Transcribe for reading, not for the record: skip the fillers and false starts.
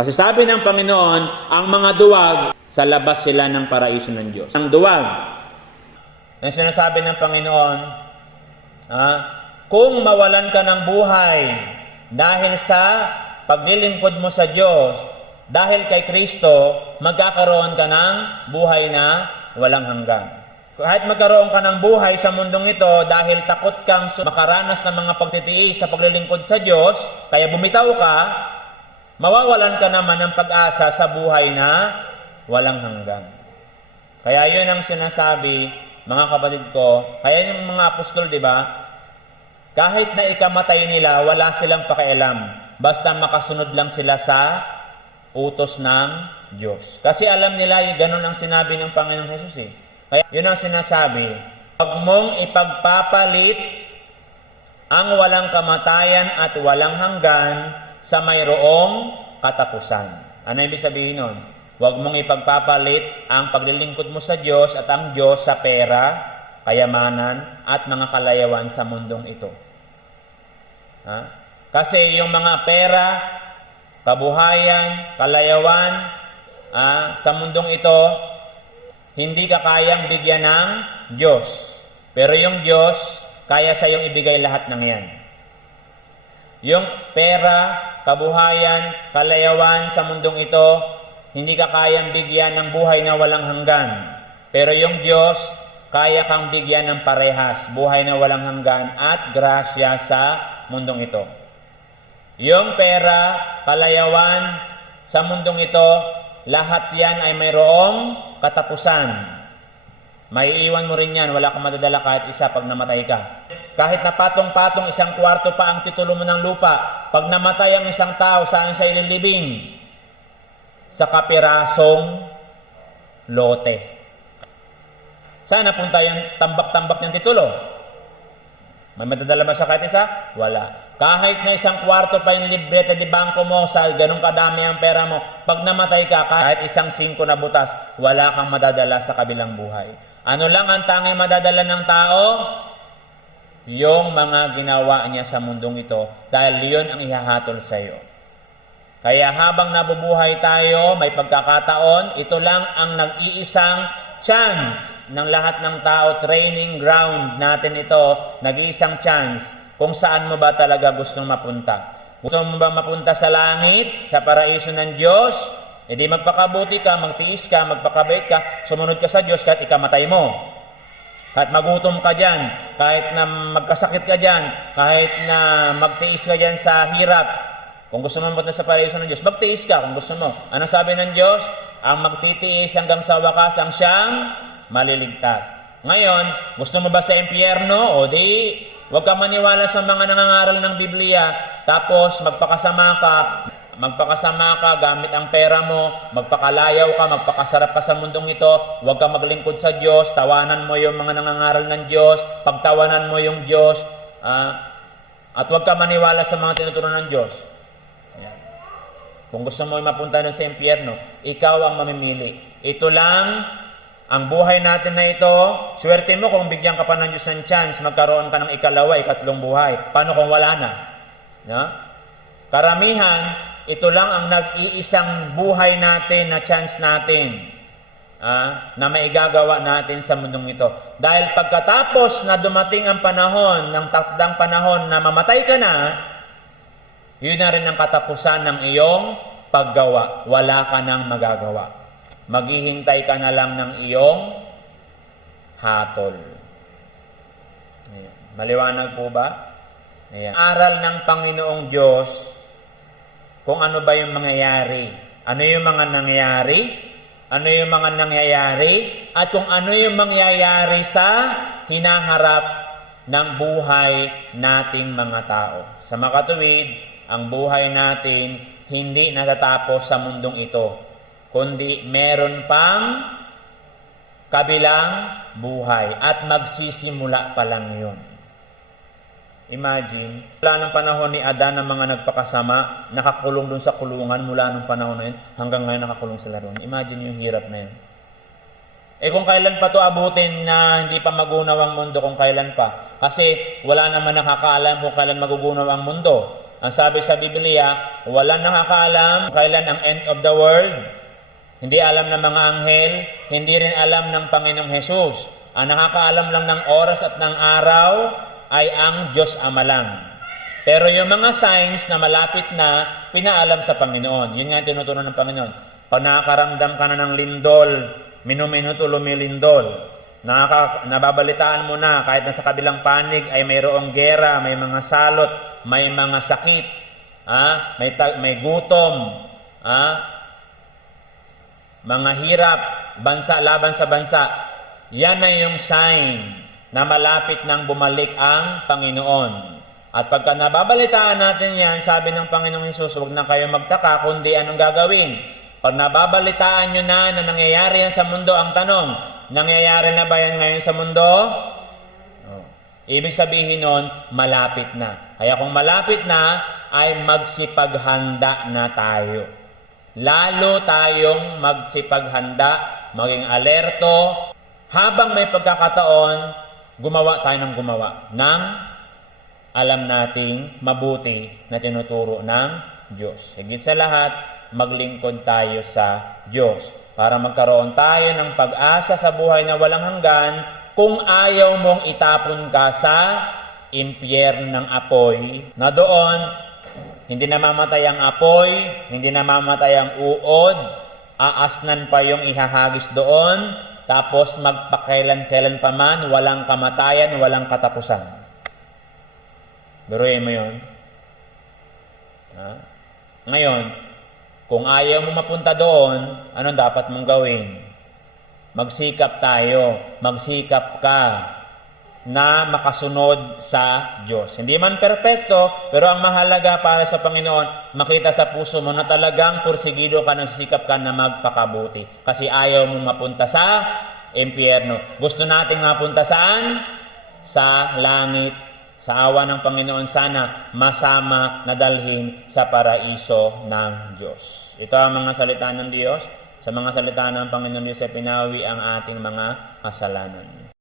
Kasi sabi ng Panginoon, ang mga duwag, sa labas sila ng paraiso ng Diyos. Ang duwag, ang sinasabi ng Panginoon, kung mawalan ka ng buhay dahil sa paglilingkod mo sa Diyos, dahil kay Kristo, magkakaroon ka ng buhay na walang hanggan. Kahit magkaroon ka ng buhay sa mundong ito dahil takot kang makaranas ng mga pagtitiis sa paglilingkod sa Diyos, kaya bumitaw ka, mawawalan ka naman ng pag-asa sa buhay na walang hanggan. Kaya yun ang sinasabi, mga kapatid ko, kaya yung mga apostol, di ba? Kahit na ikamatay nila, wala silang pakialam. Basta makasunod lang sila sa utos ng Diyos. Kasi alam nila, ganun ang sinabi ng Panginoong Jesus eh. Kaya yun ang sinasabi, huwag mong ipagpapalit ang walang kamatayan at walang hanggan sa mayroong katapusan. Ano ibig sabihin nun? Huwag mong ipagpapalit ang paglilingkod mo sa Diyos at ang Diyos sa pera, kayamanan, at mga kalayawan sa mundong ito. Kasi yung mga pera, kabuhayan, kalayawan, sa mundong ito, hindi ka kayang bigyan ng Diyos. Pero yung Diyos, kaya sa iyong ibigay lahat ng yan. Yung pera, kabuhayan, kalayawan sa mundong ito, hindi ka kayang bigyan ng buhay na walang hanggan. Pero yung Diyos, kaya kang bigyan ng parehas, buhay na walang hanggan at grasya sa mundong ito. Yung pera, kalayawan sa mundong ito, lahat yan ay mayroong katapusan. May iwan mo rin yan, wala kang madadala kahit isa pag namatay ka. Kahit na patong-patong isang kwarto pa ang titulo mo ng lupa, pag namatay ang isang tao, saan siya ililibing? Sa kapirasong lote. Saan napunta yung tambak-tambak niyang titulo? May madadala ba siya kahit isa? Wala. Kahit na isang kwarto pa yung libreta di bangko mo sa ganun kadami ang pera mo, pag namatay ka, kahit isang 5 na butas, wala kang madadala sa kabilang buhay. Ano lang ang tanging madadala ng tao? Yung mga ginawa niya sa mundong ito, dahil yun ang ihahatol sa iyo. Kaya habang nabubuhay tayo, may pagkakataon, ito lang ang nag-iisang chance ng lahat ng tao, training ground natin ito, nag-iisang chance kung saan mo ba talaga gustong mapunta. Gusto mo ba mapunta sa langit, sa paraiso ng Diyos? E di magpakabuti ka, magtiis ka, magpakabait ka, sumunod ka sa Diyos kahit ikamatay mo. Kahit magutom ka dyan, kahit na magkasakit ka dyan, kahit na magtiis ka dyan sa hirap. Kung gusto mo mapunta sa paraiso ng Diyos, magtiis ka kung gusto mo. Ano sabi ng Diyos? Ang magtitiis hanggang sa wakas ang siyang maliligtas. Ngayon, gusto mo ba sa impyerno? O di, huwag ka maniwala sa mga nangangaral ng Biblia, tapos magpakasama ka gamit ang pera mo, magpakalayaw ka, magpakasarap ka sa mundong ito, huwag ka maglingkod sa Diyos, tawanan mo yung mga nangangaral ng Diyos, pagtawanan mo yung Diyos, at huwag ka maniwala sa mga tinuturo ng Diyos. Ayan. Kung gusto mo mapunta sa impyerno, ikaw ang mamimili. Ito lang ang buhay natin na ito. Swerte mo kung bigyan ka pa ng Diyos ng chance, magkaroon ka ng ikalawa, ikatlong buhay. Paano kung wala na? No? Karamihan, ito lang ang nag-iisang buhay natin na chance natin na maigagawa natin sa mundong ito. Dahil pagkatapos na dumating ang panahon, ng takdang panahon na mamatay ka na, yun na rin ang katapusan ng iyong paggawa. Wala ka nang magagawa. Maghihintay ka na lang ng iyong hatol. Ayan. Maliwanag po ba? Ayan. Aral ng Panginoong Diyos kung ano ba yung mangyayari. Ano yung mga nangyayari? Ano yung mga nangyayari? At kung ano yung mangyayari sa hinaharap ng buhay nating mga tao. Sa makatuwid, ang buhay natin hindi natatapos sa mundong ito, kundi meron pang kabilang buhay at magsisimula pa lang yun. Imagine, mula ng panahon ni Adan ng mga nagpakasama, nakakulong dun sa kulungan mula ng panahon na yun, hanggang ngayon nakakulong sila doon. Imagine yung hirap na yun. Kung kailan pa to abutin na hindi pa magunaw ang mundo, kung kailan pa. Kasi wala naman nakakaalam kung kailan magugunaw ang mundo. Ang sabi sa Biblia, walang nakakaalam kailan ang end of the world. Hindi alam ng mga anghel, hindi rin alam ng Panginoong Hesus. Ang nakakaalam lang ng oras at ng araw ay ang Diyos Ama lang. Pero yung mga signs na malapit na, pinaalam sa Panginoon. Yun nga yung tinuturo ng Panginoon. Pag nakakaramdam ka na ng lindol, minuminuto lumilindol, nababalitaan mo na kahit nasa kabilang panig ay mayroong gera, may mga salot, may mga sakit, may gutom, mga hirap, laban sa bansa. Yan na yung sign na malapit nang bumalik ang Panginoon. At pagka nababalitaan natin yan, sabi ng Panginoong Hesus, huwag na kayo magtaka kundi anong gagawin. Pag nababalitaan nyo na nangyayari yan sa mundo, ang tanong, nangyayari na ba yan ngayon sa mundo? Ibig sabihin nun, malapit na. Kaya kung malapit na, ay magsipaghanda na tayo. Lalo tayong magsipaghanda, maging alerto, habang may pagkakataon, gumawa tayo ng gumawa ng alam nating mabuti na tinuturo ng Diyos. Higit sa lahat, maglingkod tayo sa Diyos para magkaroon tayo ng pag-asa sa buhay na walang hanggan kung ayaw mong itapon ka sa impyerno ng apoy na doon hindi namamatay ang apoy, hindi namamatay ang uod, aasnan pa yung ihahagis doon, tapos magpakailan-kailan pa man, walang kamatayan, walang katapusan. Biruin mo yun. Ngayon, kung ayaw mo mapunta doon, anong dapat mong gawin? Magsikap tayo, magsikap ka na makasunod sa Diyos. Hindi man perpekto, pero ang mahalaga para sa Panginoon, makita sa puso mo na talagang pursigido ka, nagsisikap ka na magpakabuti. Kasi ayaw mo mapunta sa impyerno. Gusto nating mapunta saan? Sa langit. Sa awa ng Panginoon, sana masama na dalhin sa paraiso ng Diyos. Ito ang mga salita ng Diyos. Sa mga salita ng Panginoon Diyos, pinawi ang ating mga kasalanan.